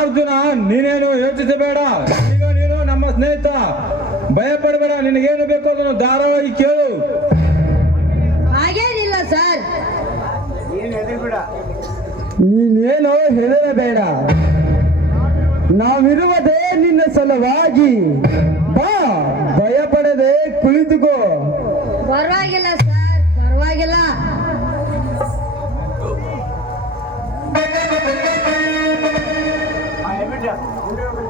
ಅರ್ಜುನ ನೀನೇನು ಯೋಚಿಸಬೇಡ. ಈಗ ನೀನು ನಮ್ಮ ಸ್ನೇಹಿತ ಭಯ ಪಡಬೇಡ ನಿನಗೇನು ಬೇಕು ಅದನ್ನು ಧಾರಾವಾಹಿ ಕೇಳು. ಹಾಗೇನಿಲ್ಲ ಸರ್. ನೀನೇನೋ ಹೆದರಬೇಡ. ನಾವಿರುವುದೇ ನಿನ್ನ ಸಲುವಾಗಿ. ಬಾ ಭಯ ಪಡದೆ ಕುಳಿತುಕೋ. ಪರವಾಗಿಲ್ಲ ಸರ್ ಪರವಾಗಿಲ್ಲ. 어려움을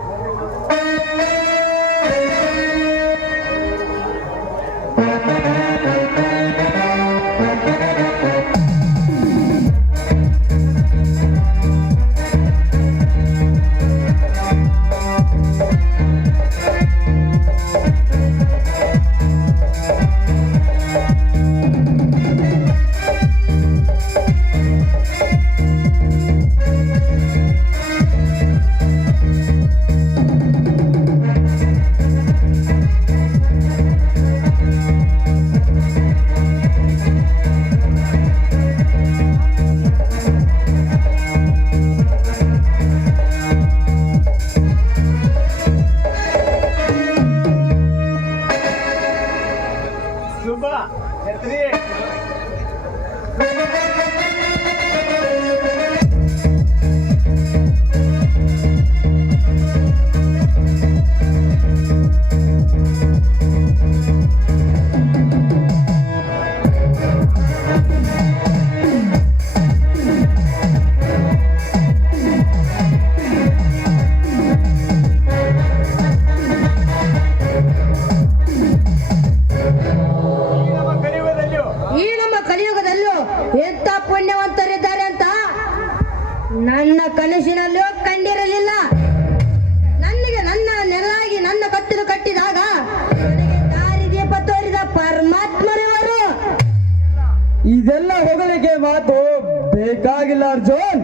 ಕಟ್ಟಿದಾಗ ನನಗೆ ದಾರಿ ದೀಪ ತೋರಿದ ಪರಮಾತ್ಮರಿವರು ಇದೆಲ್ಲ ಹೊಗಳಿಕೆ ಮಾತು ಬೇಕಾಗಿಲ್ಲ ಅರ್ಜುನ್.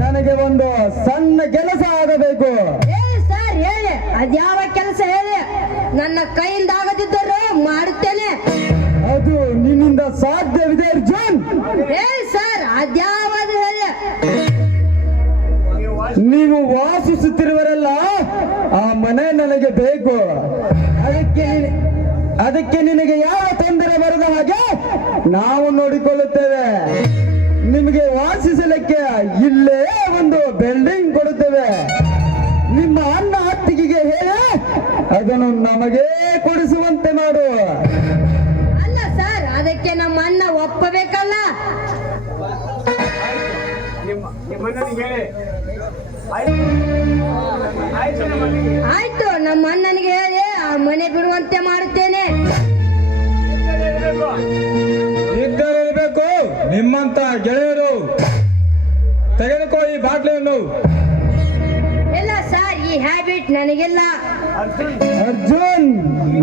ನನಗೆ ಒಂದು ಸಣ್ಣ ಕೆಲಸ ಆಗಬೇಕು. ಹೇಳಿ ಸರ್ ಹೇಳಿ. ಅದ್ಯಾವ ಕೆಲಸ ಹೇಳಿ. ನನ್ನ ಕೈಯಿಂದ ಅದಕ್ಕೆ ನಿನಗೆ ಯಾವ ತೊಂದರೆ ಬರದ ಹಾಗೆ ನಾವು ನೋಡಿಕೊಳ್ಳುತ್ತೇವೆ. ನಿಮಗೆ ವಾಸಿಸಲಿಕ್ಕೆ ಇಲ್ಲೇ ಒಂದು ಬಿಲ್ಡಿಂಗ್ ಕೊಡುತ್ತೇವೆ. ನಿಮ್ಮ ಅನ್ನ ಅತ್ತಿಗೆಗೆ ಹೇಳಿ ಅದನ್ನು ನಮಗೆ ಕೊಡಿಸುವಂತೆ ಮಾಡು. ಅಲ್ಲ ಸರ್ ಅದಕ್ಕೆ ನಮ್ಮ ಅಣ್ಣ ಒಪ್ಪಬೇಕಲ್ಲ? ಆಯ್ತು ನಮ್ಮ ಅಣ್ಣನಿಗೆ ಹೇಳಿ ಆ ಮನೆ ಬಿಡುವಂತೆ ಮಾಡುತ್ತೇನೆ ಇದ್ದರಿರಬೇಕು ನಿಮ್ಮಂತ ಗೆಳೆಯರು ತೆಗೆದುಕೋ ಈ ಬಾಟ್ಲಿಯನ್ನು ಇಲ್ಲ ಸರ್ ಈ ಹ್ಯಾಬಿಟ್ ನನಗಿಲ್ಲ. ಅರ್ಜುನ್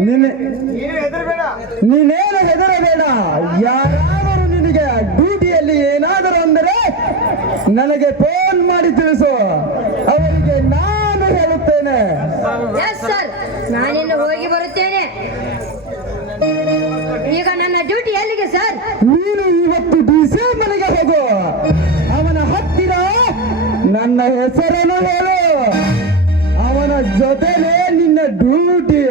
ನೀನೆ ನೀನೇನು ಹೆದರಬೇಡ. ಯಾರಾದರೂ ನಿನಗೆ ಡ್ಯೂಟಿಯಲ್ಲಿ ಏನಾದರೂ ಅಂದರೆ ನನಗೆ ಫೋನ್ ಮಾಡಿ ತಿಳಿಸು. ಅವರಿಗೆ ನಾನು ಹೇಳುತ್ತೇನೆ. ಎಸ್ ಸರ್ ನಾನಿನ್ನು ಹೋಗಿ ಬರುತ್ತೇನೆ. ಸರ್. ನೀನು ಇವತ್ತು ಡಿ ಸಿ ಮನೆಗೆ ಹೋಗು. ಅವನ ಹತ್ತಿರ ನನ್ನ ಹೆಸರನ್ನು ಹೇಳು. ಅವನ ಜೊತೆಲೆ ನಿನ್ನ ಡ್ಯೂಟಿ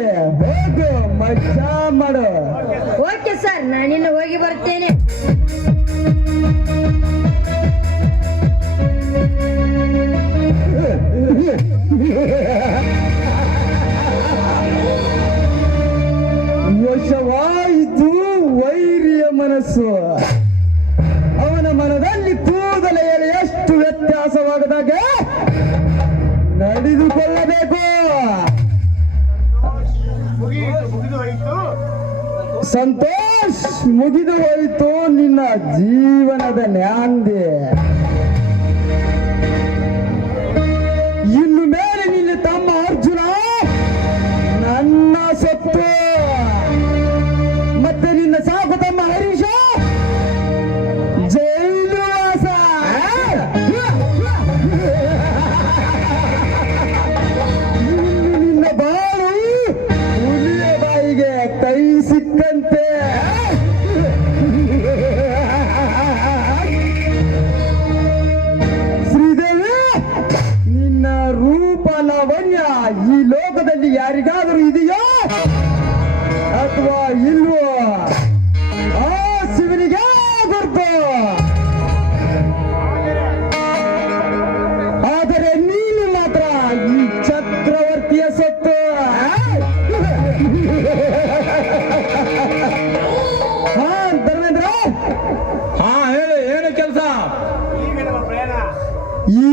ಹೋಗು ಮಜಾ ಮಾಡು. ಓಕೆ ಸರ್ ನಾನಿನ್ನು ಹೋಗಿ ಬರ್ತೇನೆ. ಮನಸ್ಸು. ಅವನ ಮನದಲ್ಲಿ ಕೂದಲೆಯಲ್ಲಿ ಎಷ್ಟು ವ್ಯತ್ಯಾಸವಾಗದಾಗ? ನಡೆದುಕೊಳ್ಳಬೇಕು. ಸಂತೋಷ್ ಮುಗಿದು ಹೋಯಿತು ನಿನ್ನ ಜೀವನದ ನ್ಯಾಂದಿ.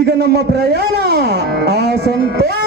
ಈಗ ನಮ್ಮ ಪ್ರಯಾಣ ಆ ಮನೆಗೆ